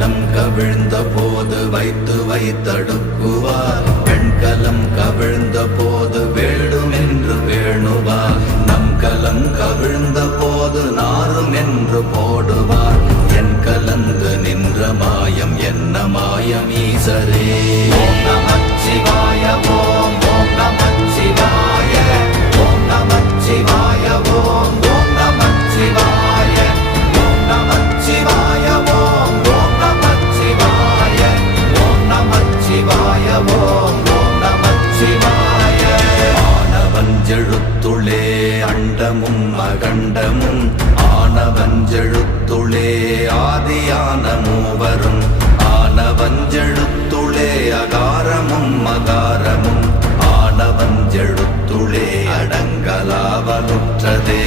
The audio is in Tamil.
வெண்கலம் கவிழ்ந்த போது வைத்து வைத்தடுக்குவார். வெண்கலம் கவிழ்ந்த போது வேடுமென்று வேணுவார். நம் கலம் கவிழ்ந்த போது நாரும் என்று போடுவார். என் கலந்து நின்ற மாயம் என்ன மாயம் ஈசரே. ஓம் நமச்சிவாய ஓம் ஓம் நமச்சிவாய ஓம் நமச்சிவாய ஓம் ஓம் நமச்சிவாய ஓம் நமச்சிவாய ஓம் ஓம் நமச்சிவாய ஓம் நமச்சிவாய ஓம் ஓம் நமச்சிவாய. ஆனவஞ்செழுத்துளே அண்டமும் அகண்டமும் ஆனவஞ்செழுத்துளே ஆதியான மூவரும் ஆனவஞ்செழுத்துளே அகாரமும் மகாரமும் ஆனவஞ்செழுத்துளே அடங்கலாவலுற்றதே.